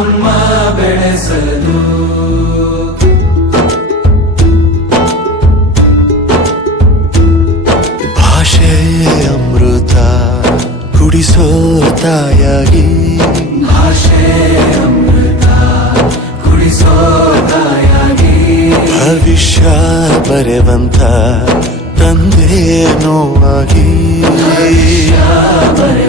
ಭಾಷೆ ಅಮೃತ ಕುಡಿಸೋ ತಾಯಾಗಿ ಭಾಷೆ ಅಮೃತ ಕುಡಿಸೋದಿ ನೋವಾಗಿ ತಂದೇ